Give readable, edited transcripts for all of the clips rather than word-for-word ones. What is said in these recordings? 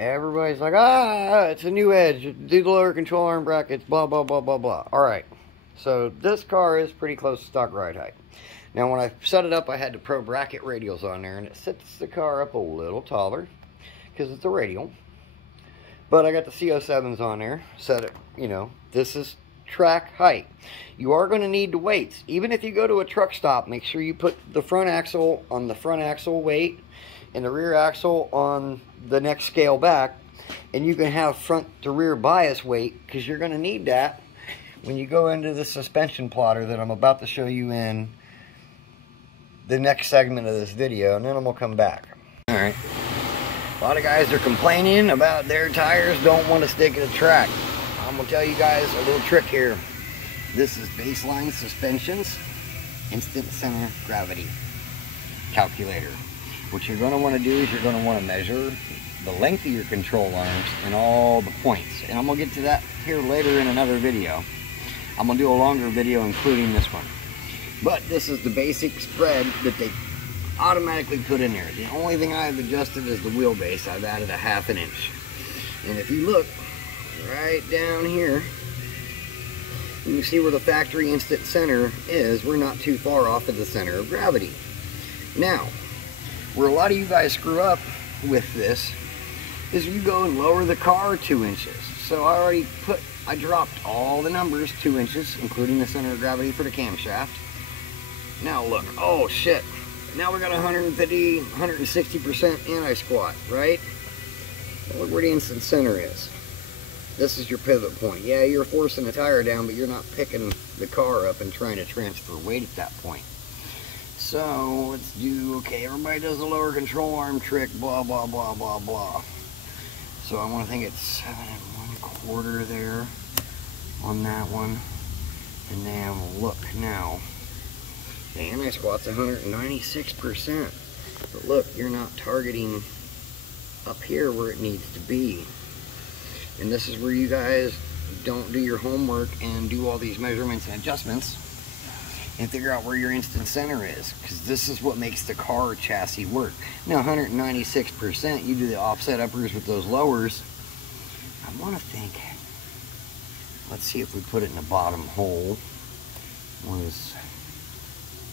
Everybody's like, ah, it's a new edge, do the lower control arm brackets, blah, blah, blah, blah, blah. Alright, so this car is pretty close to stock ride height. Now when I set it up, I had the Pro bracket radials on there, and it sets the car up a little taller, because it's a radial. But I got the CO7s on there, set it, you know, this is track height. You are going to need the weights. Even if you go to a truck stop, make sure you put the front axle on the front axle weight, and the rear axle on the next scale back, and you can have front to rear bias weight, because you're going to need that when you go into the suspension plotter that I'm about to show you in the next segment of this video, and then I'm going to come back. Alright, a lot of guys are complaining about their tires don't want to stick to the track. I'm going to tell you guys a little trick here. This is Baseline Suspensions Instant Center Gravity Calculator. What you're going to want to do is you're going to want to measure the length of your control arms and all the points. And I'm going to get to that here later in another video. I'm going to do a longer video including this one. But this is the basic spread that they automatically put in there. The only thing I've adjusted is the wheelbase. I've added a 1/2 inch. And if you look right down here, you can see where the factory instant center is. We're not too far off of the center of gravity. Now, where a lot of you guys screw up with this is you go and lower the car 2 inches. So I dropped all the numbers 2 inches, including the center of gravity for the camshaft. Now look, oh shit, now we got 150, 160% anti-squat, right? Look where the instant center is. This is your pivot point. Yeah, you're forcing the tire down, but you're not picking the car up and trying to transfer weight at that point. So let's do, okay, everybody does a lower control arm trick, blah, blah, blah, blah, blah. So I want to think it's 7 1/4 there on that one. And then look now, the anti-squat's 196%. But look, you're not targeting up here where it needs to be. And this is where you guys don't do your homework and do all these measurements and adjustments and figure out where your instant center is, because this is what makes the car chassis work. Now 196%, you do the offset uppers with those lowers. I want to think, let's see if we put it in the bottom hole, was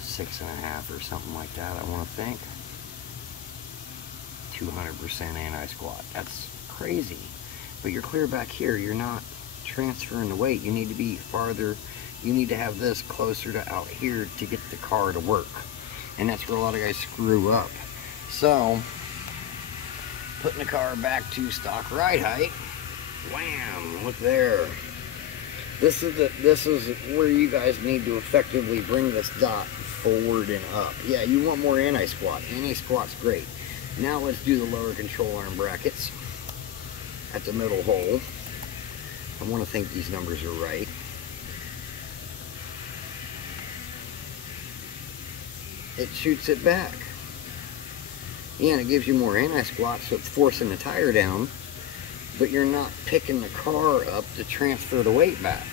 6.5 or something like that. I want to think 200% anti-squat. That's crazy. But you're clear back here, you're not transferring the weight. You need to be farther. You need to have this closer to out here to get the car to work. And that's where a lot of guys screw up. So, putting the car back to stock ride height, wham, look there. This is where you guys need to effectively bring this dot forward and up. Yeah, you want more anti-squat. Anti-squat's great. Now let's do the lower control arm brackets at the middle hole. I want to think these numbers are right. It shoots it back. Yeah, and it gives you more anti-squat, so it's forcing the tire down, but you're not picking the car up to transfer the weight back.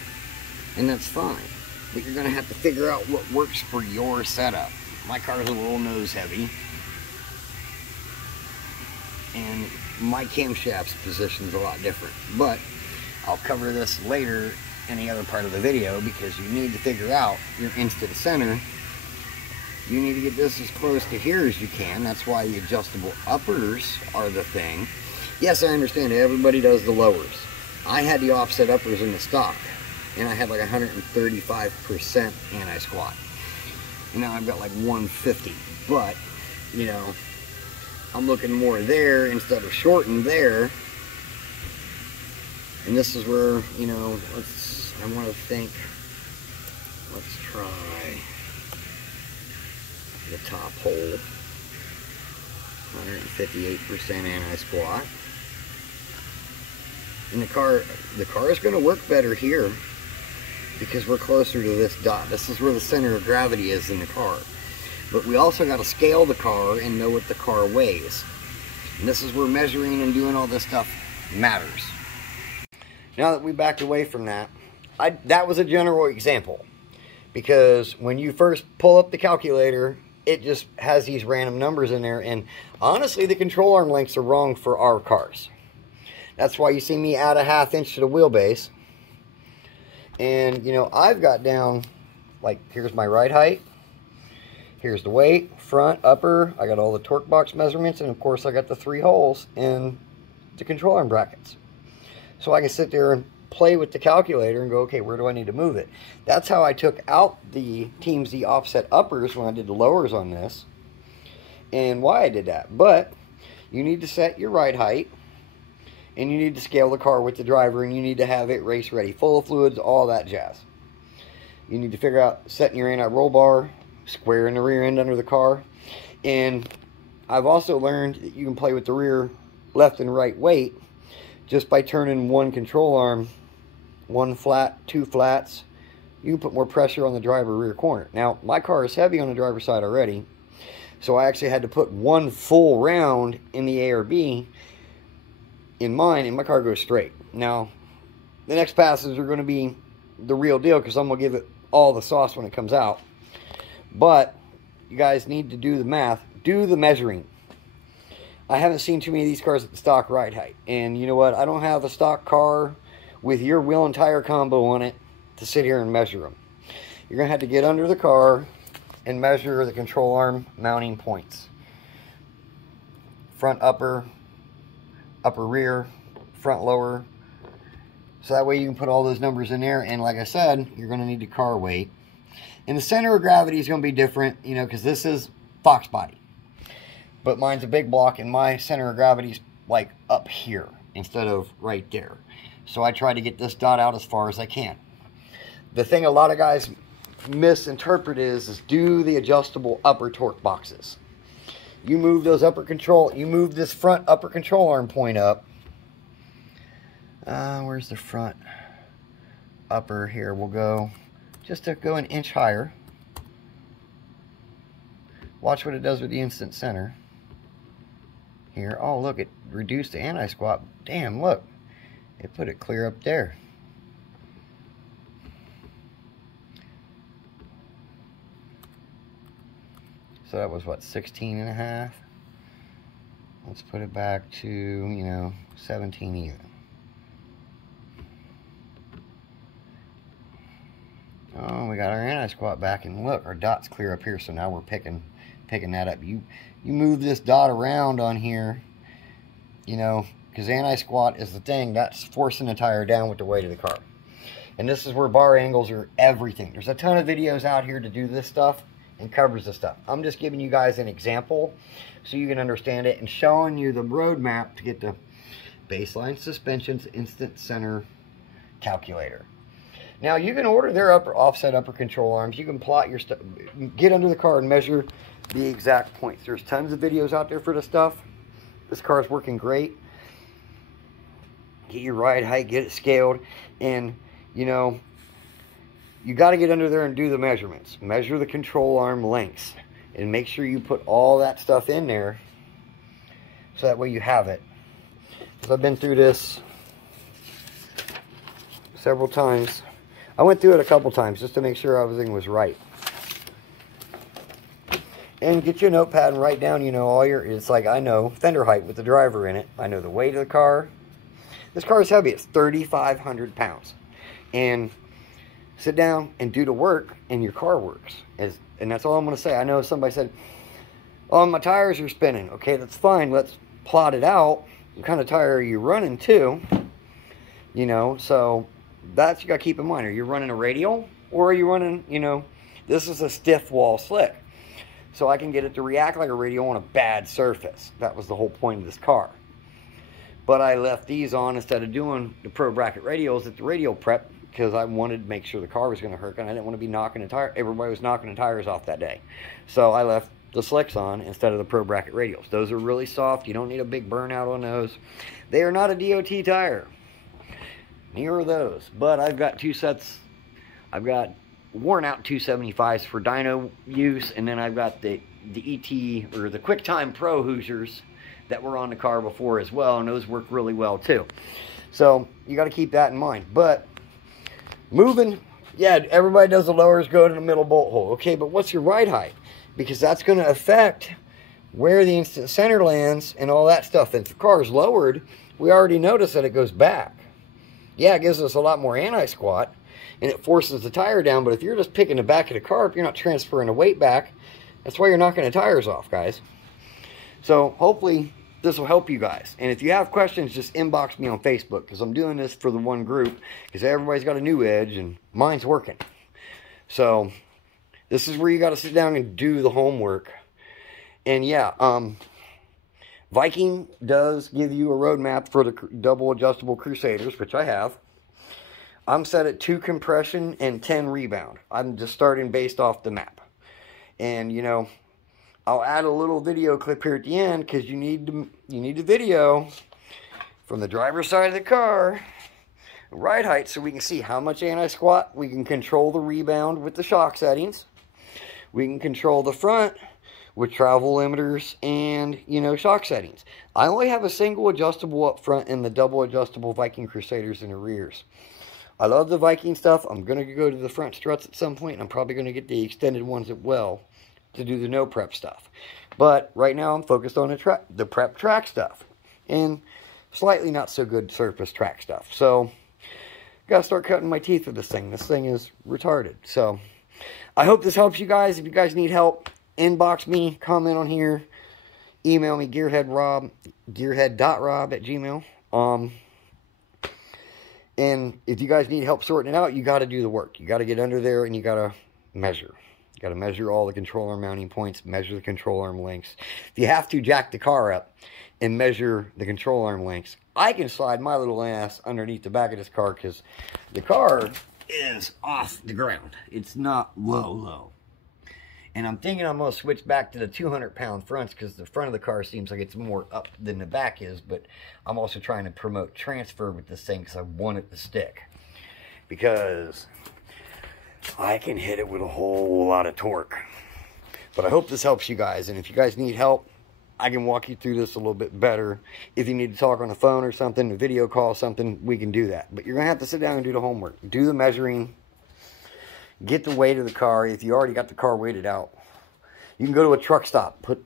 And that's fine. But you're going to have to figure out what works for your setup. My car's a little nose heavy, and my camshaft's position's a lot different. But I'll cover this later in the other part of the video, because you need to figure out your instant center. You need to get this as close to here as you can. That's why the adjustable uppers are the thing. Yes, I understand everybody does the lowers. I had the offset uppers in the stock, and I had like 135% anti-squat. And now I've got like 150. But, you know, I'm looking more there instead of shortened there. And this is where, you know, I want to think, let's try the top hole, 158% anti-squat. And the car is going to work better here because we're closer to this dot. This is where the center of gravity is in the car. But we also got to scale the car and know what the car weighs. And this is where measuring and doing all this stuff matters. Now that we backed away from that, that was a general example. Because when you first pull up the calculator, it just has these random numbers in there, and honestly the control arm lengths are wrong for our cars. That's why you see me add a 1/2 inch to the wheelbase. And, you know, I've got down, like, here's my ride height. Here's the weight, front, upper. I got all the torque box measurements. And, of course, I got the 3 holes in the control arm brackets. So I can sit there and play with the calculator and go, okay, where do I need to move it? That's how I took out the TMZ offset uppers when I did the lowers on this. And why I did that. But you need to set your ride height. And you need to scale the car with the driver, and you need to have it race ready, full of fluids, all that jazz. You need to figure out setting your anti-roll bar, square in the rear end under the car. And I've also learned that you can play with the rear left and right weight just by turning one control arm, one flat, 2 flats. You can put more pressure on the driver rear corner. Now, my car is heavy on the driver's side already, so I actually had to put one full round in the A or B in mine, and my car goes straight. Now, the next passes are going to be the real deal, because I'm going to give it all the sauce when it comes out. But you guys need to do the math, do the measuring. I haven't seen too many of these cars at the stock ride height, and you know what? I don't have a stock car with your wheel and tire combo on it to sit here and measure them. You're going to have to get under the car and measure the control arm mounting points. Front upper, upper rear, front lower. So that way you can put all those numbers in there. And like I said, you're going to need the car weight. And the center of gravity is going to be different, you know, because this is Fox body. But mine's a big block, and my center of gravity is like up here instead of right there. So I try to get this dot out as far as I can. The thing a lot of guys misinterpret is do the adjustable upper torque boxes. You move those upper control, you move this front upper control arm point up. Where's the front upper here? We'll go, just to go an inch higher. Watch what it does with the instant center. Here, oh look, it reduced the anti-squat. Damn, look, it put it clear up there. So that was what, 16.5? Let's put it back to, you know, 17 even. Oh, we got our anti-squat back, and look, our dot's clear up here, so now we're picking that up. You move this dot around on here, you know, because anti-squat is the thing that's forcing the tire down with the weight of the car. And this is where bar angles are everything. There's a ton of videos out here to do this stuff and covers the stuff. I'm just giving you guys an example so you can understand it, and showing you the roadmap to get the baseline suspensions instant center calculator. Now you can order their offset upper control arms. You can plot your stuff, get under the car and measure the exact points. There's tons of videos out there for the stuff. This car is working great. Get your ride height, get it scaled, and you know, you got to get under there and do the measurements. Measure the control arm lengths and make sure you put all that stuff in there so that way you have it. Because I've been through this several times. I went through it a couple times just to make sure everything was right. And get you a notepad and write down, you know, all your, it's like I know fender height with the driver in it. I know the weight of the car. This car is heavy. It's 3,500 pounds. And sit down and do the work, and your car works. And that's all I'm going to say. I know somebody said, oh, my tires are spinning. Okay, that's fine. Let's plot it out. What kind of tire are you running to? You know, so that's you got to keep in mind. Are you running a radial, or are you running, you know, this is a stiff wall slick. So I can get it to react like a radial on a bad surface. That was the whole point of this car. But I left these on instead of doing the pro bracket radials at the radial prep, because I wanted to make sure the car was going to hurt, and I didn't want to be knocking the tire. Everybody was knocking the tires off that day. So I left the slicks on instead of the pro bracket radials. Those are really soft. You don't need a big burnout on those. They are not a DOT tire. Neither are those. But I've got 2 sets. I've got worn out 275s for dyno use, and then I've got the ET, or the QuickTime Pro Hoosiers that were on the car before as well, and those work really well too. So you got to keep that in mind. But moving, yeah, everybody does the lowers, go to the middle bolt hole. Okay, but what's your ride height? Because that's going to affect where the instant center lands and all that stuff. If the car is lowered, we already noticed that it goes back. Yeah, it gives us a lot more anti-squat, and it forces the tire down, but if you're just picking the back of the car, if you're not transferring the weight back, that's why you're knocking the tires off, guys. So hopefully this will help you guys. And if you have questions, just inbox me on Facebook, because I'm doing this for the one group, because everybody's got a new edge, and mine's working. So this is where you got to sit down and do the homework. And yeah, Viking does give you a roadmap for the double adjustable Crusaders, which I have. I'm set at 2 compression and 10 rebound. I'm just starting based off the map. And, you know, I'll add a little video clip here at the end, because you need the video from the driver's side of the car, ride height, so we can see how much anti-squat. We can control the rebound with the shock settings. We can control the front with travel limiters and, you know, shock settings. I only have a single adjustable up front and the double adjustable Viking Crusaders in the rears. I love the Viking stuff. I'm going to go to the front struts at some point, and I'm probably going to get the extended ones as well to do the no prep stuff. But right now I'm focused on the prep track stuff and slightly not so good surface track stuff. So got to start cutting my teeth with this thing. This thing is retarded. So I hope this helps you guys. If you guys need help, inbox me, comment on here, email me, gearhead.rob@gmail. And if you guys need help sorting it out, you got to do the work. You got to get under there and you got to measure. You got to measure all the control arm mounting points, measure the control arm lengths. If you have to, jack the car up and measure the control arm lengths. I can slide my little ass underneath the back of this car, because the car is off the ground. It's not low. And I'm thinking I'm going to switch back to the 200-pound fronts, because the front of the car seems like it's more up than the back is. But I'm also trying to promote transfer with this thing, because I want it to stick. Because I can hit it with a whole lot of torque. But I hope this helps you guys. And if you guys need help, I can walk you through this a little bit better. If you need to talk on the phone or something, a video call, something, we can do that. But you're going to have to sit down and do the homework. Do the measuring. Get the weight of the car. If you already got the car weighted out, you can go to a truck stop, put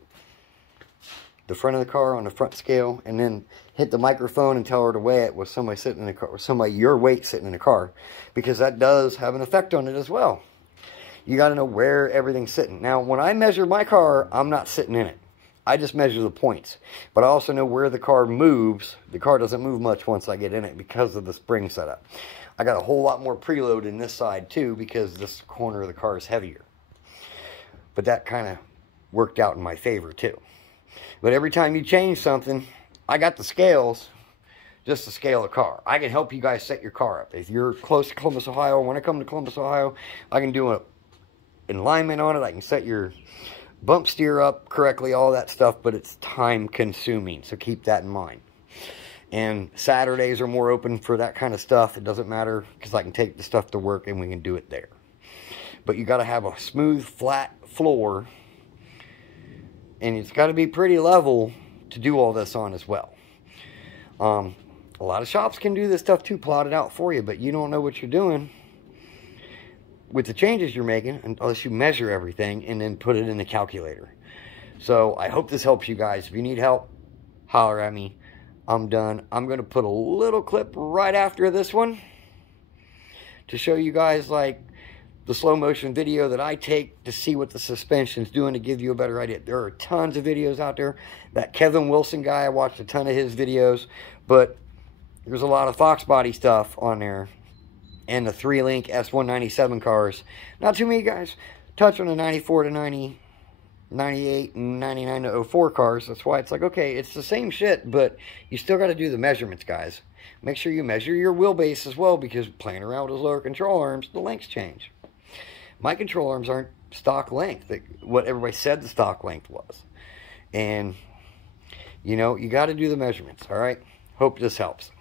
the front of the car on the front scale, and then hit the microphone and tell her to weigh it with somebody sitting in the car, or somebody your weight sitting in the car, because that does have an effect on it as well. You got to know where everything's sitting. Now, when I measure my car, I'm not sitting in it. I just measure the points. But I also know where the car moves. The car doesn't move much once I get in it because of the spring setup. I got a whole lot more preload in this side too, because this corner of the car is heavier. But that kind of worked out in my favor too. But every time you change something, I got the scales just to scale a car. I can help you guys set your car up. If you're close to Columbus, Ohio, when I come to Columbus, Ohio, I can do an alignment on it. I can set your bump steer up correctly, all that stuff, but it's time consuming. So keep that in mind. And Saturdays are more open for that kind of stuff. It doesn't matter, because I can take the stuff to work and we can do it there. But you got to have a smooth, flat floor. And it's got to be pretty level to do all this on as well. A lot of shops can do this stuff too, plot it out for you, but you don't know what you're doing with the changes you're making unless you measure everything and then put it in the calculator. So I hope this helps you guys. If you need help, holler at me. I'm done. I'm going to put a little clip right after this one to show you guys like the slow motion video that I take to see what the suspension's doing, to give you a better idea. There are tons of videos out there. That Kevin Wilson guy, I watched a ton of his videos, but there's a lot of Fox body stuff on there, and the 3-link S197 cars. Not too many guys touch on the 94 to 90, 98 and 99 to 04 cars. That's why it's like, okay, it's the same shit, but you still got to do the measurements, guys. Make sure you measure your wheelbase as well, because playing around with those lower control arms, the lengths change. My control arms aren't stock length, what everybody said the stock length was. And, you know, you got to do the measurements, all right? Hope this helps.